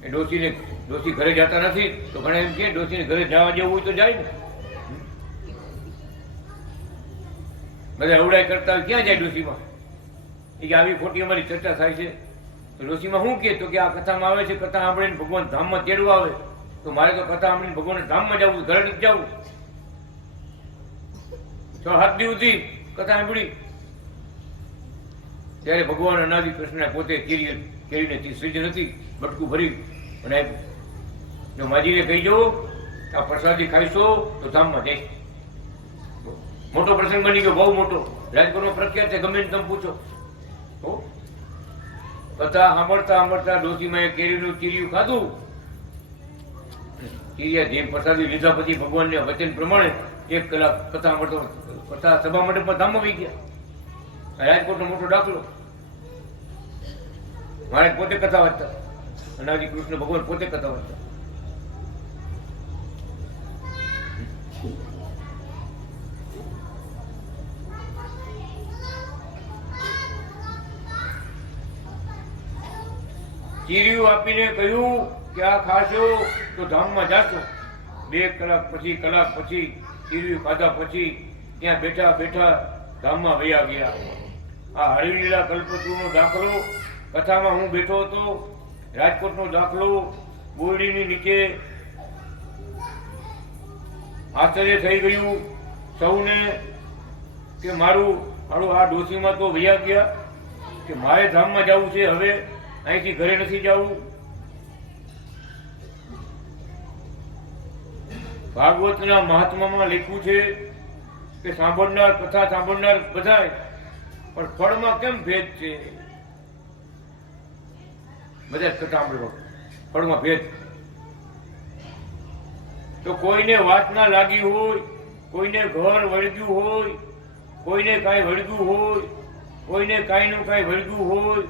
એ ડોશી ઘરે જતા નથી તો ઘણા એમ કે ડોશીને ઘરે જવા જેવું હોય તો જાય ને. બધા અવડાય કરતા હોય, ક્યાં જાય ડોશીમાં? એ કે આવી ખોટી અમારી ચર્ચા થાય છે. તો ડોશીમાં શું કે? તો કે આ કથામાં આવે છે, કથા સાંભળીને ભગવાન ધામમાં તેડવા આવે. તો મારે તો કથા સાંભળીને ભગવાન ધામમાં જવું, ઘરે નથી જવું. 6-7 દિવસથી કથા સાંભળી ત્યારે ભગવાન અનાદિ કૃષ્ણ પોતે કેરીને શ્રીજ નથી બટકું ભરી અને જો માજીને કહીજો આ પ્રસાદી ખાઈશો તો ધામમાં જઈશ. મોટો પ્રસંગ બની ગયો, બહુ મોટો. રાજકોટનો પ્રખ્યાત છે, ગમે તમે પૂછો. કથા સાંભળતા ડોશીમાં કેરીનું ચીરિયું ખાધું. ચીરિયા જેમ પ્રસાદી લીધા પછી ભગવાનને વચન પ્રમાણે 1 કલાક કથા સાંભળતો કથા સભા મંડપમાં ધામમાં વહી ગયા. રાજકોટનો મોટો દાખલો. મારે પોતે કથા વાંચતા, અનાદિ કૃષ્ણ ભગવાન પોતે કથા વાંચતા. ચીરિયું આપીને કહ્યું કે આ ખાશો તો ધામમાં જાશો. 2 કલાક પછી ચીરિયું ખાધા પછી ત્યાં બેઠા બેઠા ધામમાં વયા ગયા. આ હરિલીલા કલ્પતરુનો દાખલો કથામાં હું બેઠો હતો. રાજકોટનો દાખલો બોરડીની નીચે આશ્ચર્ય થઈ ગયું સૌને કે મારું આ ડોશીમાં તો વયા ગયા કે મારે ધામમાં જવું છે, હવે અહીંથી ઘરે નથી જવું. ભાગવતના મહાત્મામાં લખ્યું છે કે સાંભળનાર કથા સાંભળનાર બધાય, પણ ફળમાં કેમ ભેદ છે? બધા જ કથા સાંભળવા, ફળમાં ભેદ. તો કોઈને વાસના લાગી હોય, કોઈને ઘર વળગ્યું હોય, કોઈને કાંઈ વળગ્યું હોય, કોઈને કાંઈનું કાંઈ વળગ્યું હોય,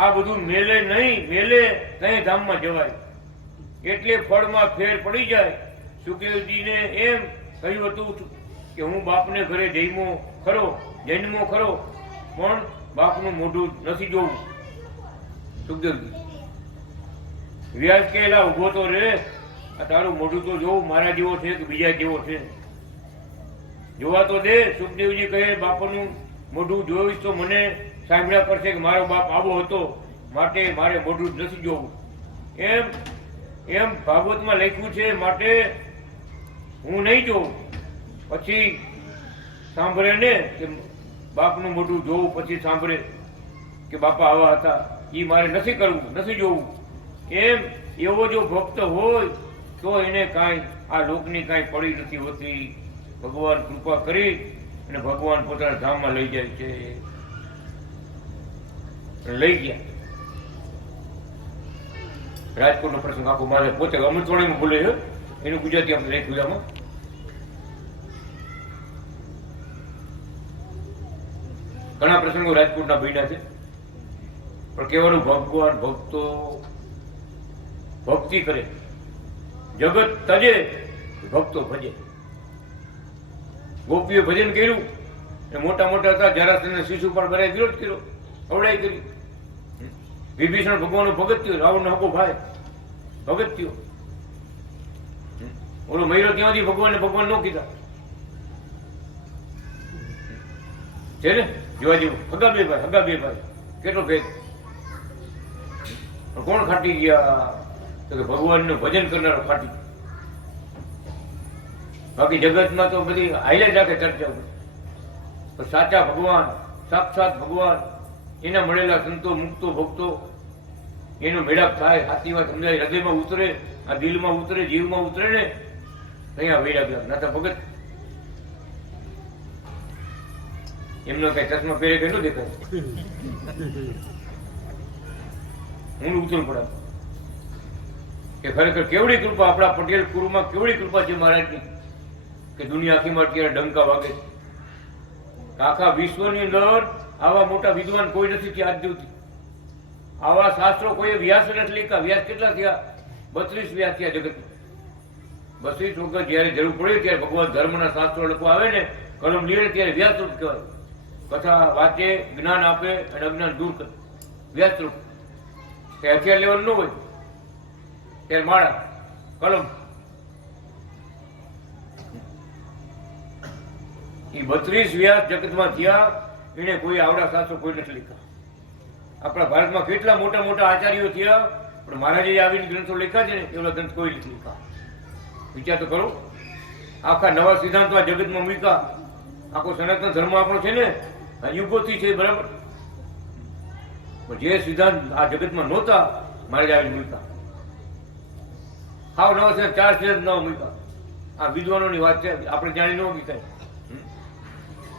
આ બધું મેલે નહીં, મેલે ત્યાં ધામમાં જવાય. એટલે ફળમાં ફેર પડી જાય. સુખદેવજીને એમ કહ્યું હતું કે હું બાપને ઘરે જન્મો ખરો, પણ બાપનું મોઢું નથી જોવું. સુખદેવજી વ્યાસ કહેલા ઉભો તો રે, આ તારું મોઢું તો જોવું, મારા જેવો છે કે બીજા જેવો છે, જોવા તો દે. સુખદેવજી કહે બાપનું મોઢું જોઈશ તો મને સાંભળ્યા કરશે કે મારો બાપ આવો હતો, માટે મારે મોઢું જ નથી જોવું. એમ ભાગવતમાં લખ્યું છે, માટે હું નહીં જોઉં. પછી સાંભળે ને કે બાપનું મોઢું જોવું, પછી સાંભળે કે બાપા આવા હતા, એ મારે નથી કરવું, નથી જોવું. એવો જો ભક્ત હોય તો એને કાંઈ આ લોકની કાંઈ પડી નથી હોતી. ભગવાન કૃપા કરી અને ભગવાન પોતાના ધામમાં લઈ જાય છે. લઈ ગયા. રાજકોટનો પ્રસંગ આખો મારે પોતે અમૃતવાણીમાં બોલે છે, એનું ગુજરાતી આપણે લખ્યું આમાં. ઘણા પ્રસંગો રાજકોટના બન્યા છે, પણ કહેવાનું ભગવાન ભક્તો ભક્તિ કરે, જગત તજે ભક્તો ભજે. ગોપીઓ ભજન કર્યું, મોટા મોટા હતા જરાસંઘના શિશુ પણ બરાય વિરોધ કર્યો, અવડાઈ કરી. વિભીષણ ભગવાનનો ભગત થયો, રાવણનો હકો ભાઈ ભગત થયો. ઓલો મહિરો ત્યાંથી ભગવાન નો કીધા છે ને, જોવા જેવું. હગા બે ભાઈ કેટલો ભેદ. કોણ ખાટી ગયા? તો કે ભગવાનનું ભજન કરનારો ખાટી. બાકી જગતમાં તો બધી હાઈલાઈટ રાખે ચર્ચા. સાચા ભગવાન, સાક્ષાત ભગવાન, એના મળેલા સંતો મુક્તો ભક્તો, એનો મેળાપ થાય, સાચી વાત સમજાય, હૃદયમાં ઉતરે, આ દિલમાં ઉતરે, જીવમાં ઉતરે ને, અહીંયા વૈરાગ્ય નાતા ભગત. એમનો કઈ ચશ્મા પહેરે કેટલું દેખાય, હું ઉતરું પડા કે ખરેખર કેવડી કૃપા આપણા પટેલ કુરુમાં, કેવડી કૃપા છે મહારાજની કે દુનિયા આખીમાં અત્યારે ડંકા વાગે છે. આખા વિશ્વની અંદર આવા મોટા વિદ્વાન કોઈ નથી થયા આજ સુધી. આવા શાસ્ત્રો કોઈ વ્યાસ નથી લખ્યા. વ્યાસ કેટલા થયા? 32 વ્યાસ થયા જગતમાં. 32 વખત જયારે જરૂર પડે ત્યારે ભગવાન ધર્મના શાસ્ત્રો લખવા આવે ને, કલમ લીધે ત્યારે વ્યાસરૂપ કહેવાય. કથા વાંચે, જ્ઞાન આપે અને અજ્ઞાન દૂર કરે, વ્યાસરૂપ. હથિયાર લેવાનું ન હોય ત્યારે માળા, કલમ. એ 32 વ્યાસ જગતમાં થયા, એને કોઈ આવડા શાસ્ત્રો કોઈ નથી લખ્યા. આપણા ભારતમાં કેટલા મોટા મોટા આચાર્યો થયા, પણ મહારાજે આવીને ગ્રંથો લખ્યા છે ને, એવડા ગ્રંથ કોઈ નથી લખ્યા. વિચાર તો કરો. આખા નવા સિદ્ધાંતો આ જગતમાં મૂક્યા. આખો સનાતન ધર્મ આપણો છે ને, યુગોથી છે, બરાબર. પણ જે સિદ્ધાંત આ જગતમાં નહોતા, મહારાજ આવીને મૂક્યા. હાવ નવા સિદ્ધાંત, 4 સિદ્ધાંત નવા મૂક્યા. આ વિદ્વાનોની વાત છે, આપણે જાણી ન મૂકાય.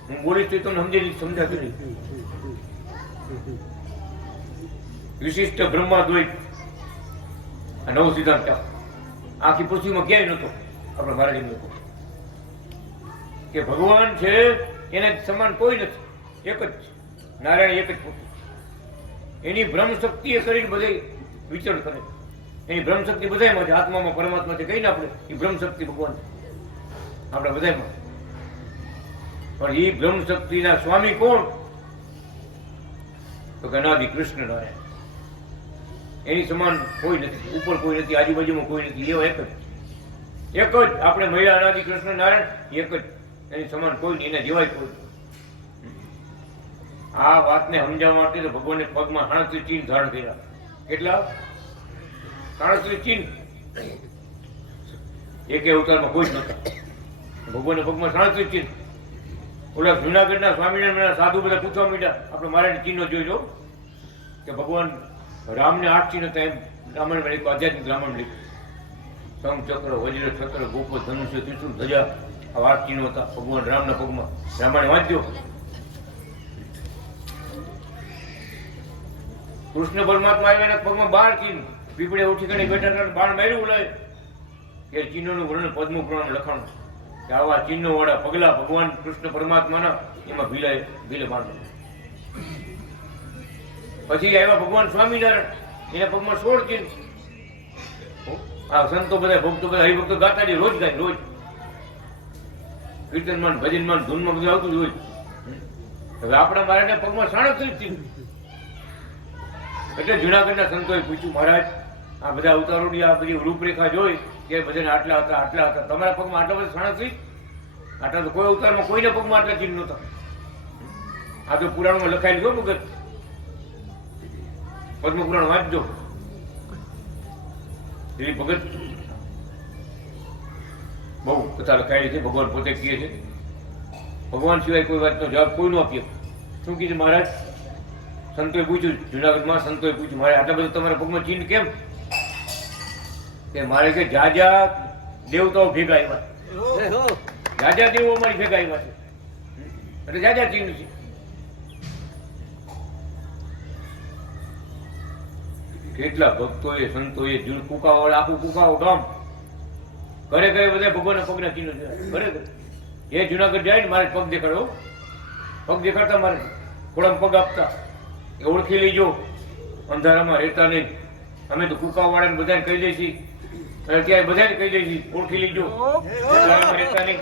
હું બોલીશ તો તમને સમજાતું નહીં. વિશિષ્ટ બ્રહ્માદ્વૈત આ નવો સિદ્ધાંત આખી પૃથ્વીમાં ક્યાંય નહોતો. આપણે મહારાજ લોકો કે ભગવાન છે એને સમાન કોઈ નથી, એક જ નારાયણ, એક જ પોતે. એની બ્રહ્મ શક્તિ એ કરીને બધે વિચરણ કરે. એની બ્રહ્મ શક્તિ બધામાં છે, આત્મામાં પરમાત્મા છે કહીને આપણે, એ બ્રહ્મ શક્તિ ભગવાન છે આપણા બધામાં. પણ એ બ્રહ્મ શક્તિના સ્વામી કોણ? તો અનાદિ કૃષ્ણ નારાયણ. એની સમાન કોઈ નથી, ઉપર કોઈ નથી, આજુબાજુમાં કોઈ નથી, એવો એક જ આપણે મહિલા અનાદિ કૃષ્ણ નારાયણ એક જ, એની સમાન કોઈ નહીં, એને જેવાય કોઈ. આ વાતને સમજાવવા માટે તો ભગવાને પગમાં 38 ચિહ્ન ધારણ કર્યા. કેટલા? 38 ચિહ્ન. એકે અવતારમાં કોઈ જ નહોતા. ભગવાને પગમાં 38 ચિહ્ન. ઓલા જુનાગઢના સ્વામિનારાયણ સાધુ બધા પૂછવા માંડ્યા, આપણે મારે ચિહ્નો જોઈ કે ભગવાન રામને 8 ચિહ્ન હતા. એમ રામાયણ લખ્યું, આધ્યાત્મિક રામાયણ લખ્યું. શંખ ચક્ર, વજ્ર ચક્ર, ગોપ, ધનુષ્ય, ત્રિશુળ, ધજા, આ 8 ચિહ્નો હતા ભગવાન રામના પગમાં. રામાયણ વાંચ્યો. કૃષ્ણ પરમાત્મા આવ્યા એના પગમાં 12 ચિહ્ન. પીપળે ઉઠી કરી બેઠા બાણ માર્યું બોલાય કે ચિહ્નોનું વર્ણન પદ્મ પુરાણ લખાણું કે આવા ચિહ્નો વાળા પગલા ભગવાન કૃષ્ણ પરમાત્માના, એમાં ભીલે બાણ. પછી આવ્યા ભગવાન સ્વામિનારાયણ, એના પગમાં 16 ચિહ્ન. આ સંતો બધા ભક્તો બધા હરિભક્તો ગાતા જ રોજ ગાય, રોજ કીર્તનમાં ભજનમાં ધૂનમાં બધું આવતું જ હોય. હવે આપણા મારા પગમાં 37 ચિહ્ન. એટલે જુનાગઢના સંતોએ પૂછ્યું, મહારાજ આ બધા અવતારોની આ બધી રૂપરેખા જોઈ કે બધાને આટલા હતા આટલા હતા, તમારા પગમાં આટલા બધા 37? આટલા તો કોઈ અવતારમાં કોઈને પગમાં આટલા ચિહ્ન નહોતા. આ તો પુરાણમાં લખાયેલું છો ભગત, પદ્મ પુરાણ વાંચજો. એવી ભગત બહુ કથા લખાયેલી છે. ભગવાન પોતે કહે છે ભગવાન સિવાય કોઈ વાતનો જવાબ કોઈ નો આપીએ. શું કીધું મહારાજ? સંતોએ પૂછ્યું, જુનાગઢમાં સંતોએ પૂછ્યું, મારે આટલા બધા તમારા પગમાં ચિહ્ન કેમ? કે મારે કે જાજા દેવતાઓ ભેગા આવ્યા, જાજા દેવો અમારી ભેગા આવ્યા છે, એટલે જાજા ચિહ્ન છે. કેટલા ભક્તોએ સંતોએ કુકાઓ, આખું કુકાઓ ગામ ઘરે ઘરે બધા ભગવાનના પગના ચિહ્નો જોયા. ઘરે ઘરે એ જુનાગઢ જાય ને મારે પગ દેખાડો, પગ દેખાડતા મારે થોડા પગ આપતા એ ઓળખી લેજો, અંધારામાં રહેતા નહીં. અમે તો કુકા વાળાને બધાને કહી દઈશી, અત્યારે બધાને કહી દઈશી ઓળખી લેજો, અંધારામાં રહેતા નહીં.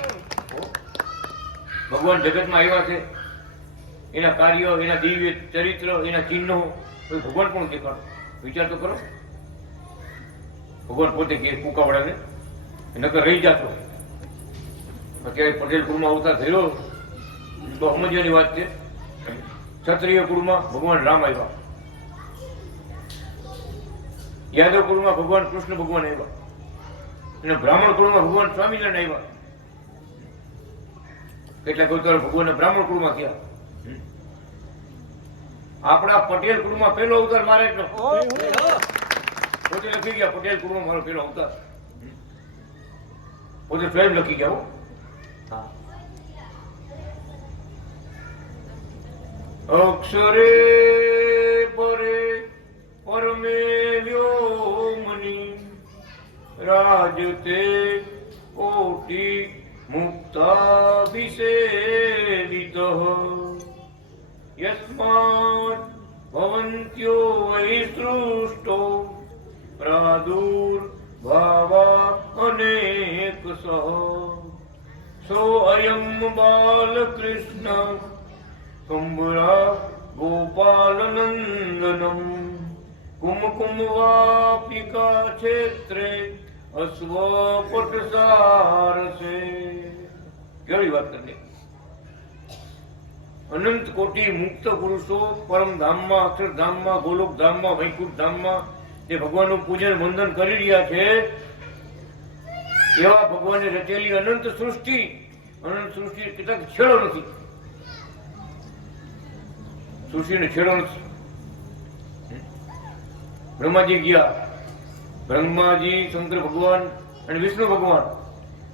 ભગવાન જગતમાં આવ્યા છે, એના કાર્યો, એના દિવ્ય ચરિત્ર, એના ચિહ્નો ભગવાન પણ દેખાડો. વિચાર તો કરો. ભગવાન પોતે કે કુકા વાળાને નકર રહી જતો. અત્યારે પટેલ કુળમાં અવતાર થયો તો સમજવાની વાત છે. ક્ષત્રિય કુળમાં ભગવાન રામ આવ્યા, યાદવ કુળમાં ભગવાન કૃષ્ણ ભગવાન આવ્યા, અને બ્રાહ્મણ કુળમાં ભગવાન સ્વામિનારાયણ આવ્યા. કેટલાક અવતાર ભગવાન બ્રાહ્મણ કુળમાં થયા. આપણા પટેલ કુળમાં પહેલો અવતાર મારે જ પોતે લખી ગયા. પટેલ કુળમાં મારો પહેલો અવતાર પોતે સ્વયં લખી ગયા. અક્ષરે પરે પરમે વ્યોમની રાજતે કોટી મુક્તાભિષેવિતઃ યસ્માત ભવન્ત્યો વૈ સૃષ્ટો પ્રાદુર્ભાવા અનેકસઃ સો અયં બાલકૃષ્ણ કંબરા ગોપાલનંદનમ કુમકુમવાપિકા ક્ષેત્રે અશ્વપટસારસે. કેવી વાત કરી. અનંત કોટી મુક્ત પુરુષો પરમ ધામમાં, અક્ષરધામમાં, ગોલોક ધામમાં, વૈકુંઠ ધામમાં જે ભગવાનનું પૂજન વંદન કરી રહ્યા છે, એવા ભગવાને રચેલી અનંત સૃષ્ટિ કેટલાક છેડો નથી. સૃષ્ટિને છેડો નથી. બ્રહ્માજી ગયા, બ્રહ્માજી, શંકર ભગવાન અને વિષ્ણુ ભગવાન,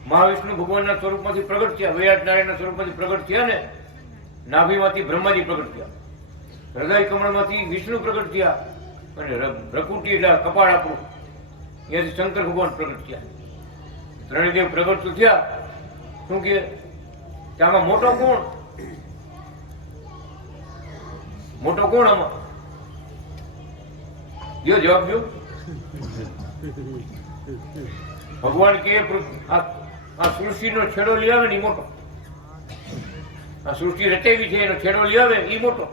મહાવિષ્ણુ ભગવાનના સ્વરૂપમાંથી પ્રગટ થયા, વૈરાટ નારાયણના સ્વરૂપમાંથી પ્રગટ થયા ને. નાભીમાંથી બ્રહ્માજી પ્રગટ થયા, હૃદય કમળમાંથી વિષ્ણુ પ્રગટ થયા, અને ભ્રકુટી કપાળ આપણું ત્યાંથી શંકર ભગવાન પ્રગટ થયા. ત્રણેય દેવ પ્રગટ તો થયા. શું કે આમાં મોટો કોણ? મોટો કોણ આમાં? જો જવાબ દો. ભગવાન કે આ સૃષ્ટિનો છેડો લઈ આવે ને એ મોટો. આ સૃષ્ટિ રચાવી છે એનો છેડો લઈ આવે એ મોટો.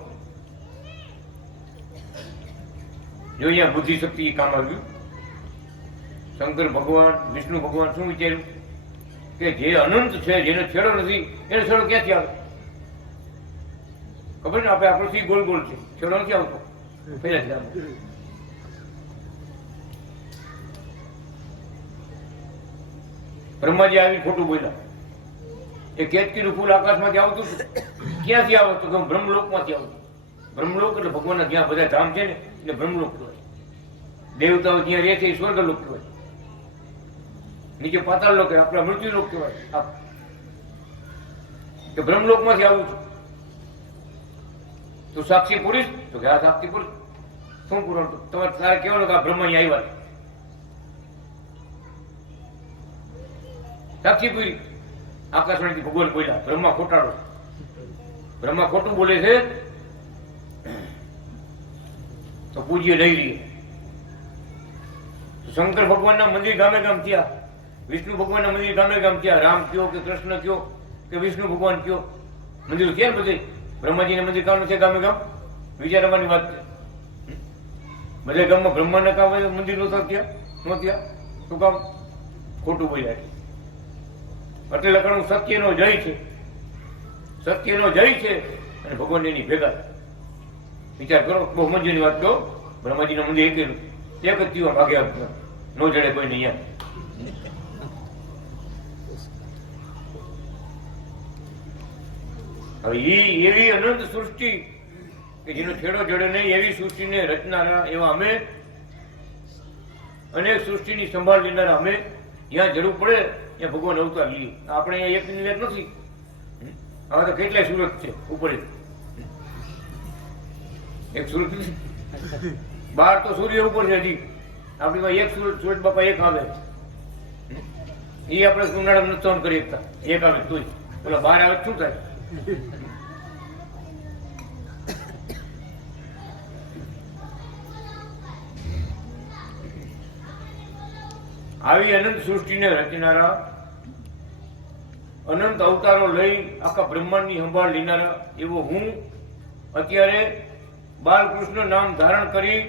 જો અહીંયા બુદ્ધિ શક્તિ કામ આવ્યું. શંકર ભગવાન વિષ્ણુ ભગવાન શું વિચાર્યું કે જે અનંત છે જેનો છેડો નથી એનો છેડો ક્યાંથી આવે? ખબર ને આપણે પૃથ્વી ગોળ ગોળ છે, છેડો નથી આવતો પહેલાથી આવે. બ્રહ્માજી આવી ખોટું બોલ્યા. એ કેતકીનું ફૂલ આકાશમાંથી આવતું ક્યાંથી આવતું? કે બ્રહ્મલોકમાંથી આવતું. બ્રહ્મલોક એટલે ભગવાનના જ્યાં બધા ધામ છે ને એટલે બ્રહ્મલોક કહેવાય. દેવતાઓ જ્યાં રહે છે એ સ્વર્ગલોક કહેવાય. નીચે પાતાળ લોક આપણા મૃત્યુ લોક કહેવાય. કે બ્રહ્મલોકમાંથી આવું છું. તું સાક્ષી પુરુષ? તો કે આ સાક્ષી પુરુષ. શું પુરાણ? તમારે તારે કહેવાનું કે આ બ્રહ્મા અહીંયા આવ્યા. સાક્ષી પૂરી. આકાશવાણીથી ભગવાન બોલ્યા બ્રહ્મા ખોટાડો. બ્રહ્મા ખોટું બોલે છે તો પૂજ્ય નહીં રહીએ. શંકર ભગવાનના મંદિર ગામે ગામ થયા, વિષ્ણુ ભગવાનના મંદિર ગામે ગામ થયા. રામ કયો કે કૃષ્ણ કયો કે વિષ્ણુ ભગવાન કયો, મંદિર છે ને બધે. બ્રહ્માજીના મંદિર કામ છે ગામે ગામ. વિચારવાની વાત છે. બધા ગામમાં બ્રહ્માના કામ મંદિર નહોતા થયા. શું કામ? ખોટું બોલ્યા. એટલે લખવાનું સત્યનો જય છે. સત્યનો જય છે અને ભગવાન એની ભેગા. વિચાર કરો, બહુ મજાની વાત કહો. બ્રહ્માજીના મંદિર એકેલું એક જ થયું ભાગે આપતા નો જડે કોઈ નહીં. હવે એવી અનંત સૃષ્ટિ કે જેનો છેડો જડે નહીં એવી સૃષ્ટિને રચનારા એવા અમે, અનેક સૃષ્ટિની સંભાળ લેનારા અમે, જ્યાં જરૂર પડે ત્યાં ભગવાન અવતાર લઈએ. આપણે અહીંયા એક નિવેદ નથી. હવે તો કેટલાય સુરત છે ઉપર. એક સુરત બાર તો સૂર્ય ઉપર છે હજી. આપણી પાસે એક સુરત બાપા એક આવે. એ આપણે ઉનાળામાં નથી સહન કરી શકતા. એક આવે તોય પેલા બાર આવે શું થાય? આવી અનંત સૃષ્ટિને રચનારા, અનંત અવતારો લઈ આખા બ્રહ્માંડની સંભાળ લેનારા એવો હું અત્યારે બાલકૃષ્ણ નામ ધારણ કરી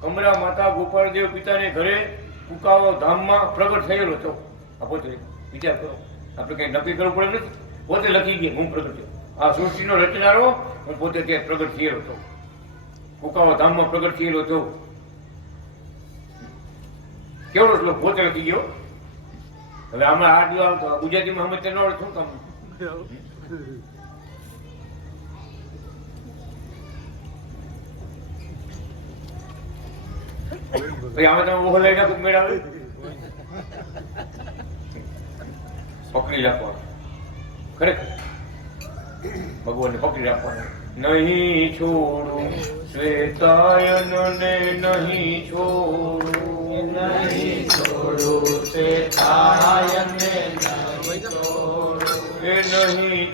કમરા માતા ગોપાળદેવ પિતાને ઘરે કુકાવો ધામમાં પ્રગટ થયેલો હતો. આ પોતે વિચાર કરો. આપણે કઈ નક્કી કરવું પડે નથી. પોતે લખી ગયા હું પ્રગટ થયો. આ સૃષ્ટિનો રચનારો હું પોતે ત્યાં પ્રગટ થયેલો હતો. કુકાવો ધામમાં પ્રગટ થયેલો હતો. કેવડો શ્લોક પોતે લખી ગયો. હવે આમાં આ ગુજરાતીમાં અમે તેનો શું કામ? આમાં તમે ઓહો લઈ નાખો મેળાવે પકડી રાખવાનું. ખરેખર ભગવાનને પકડી રાખવાનું. નહીં છોડું શ્વેતાયનને, નહીં છોડું, નહીં છોડું શ્વેતાયનને, નહીં છોડું, નહીં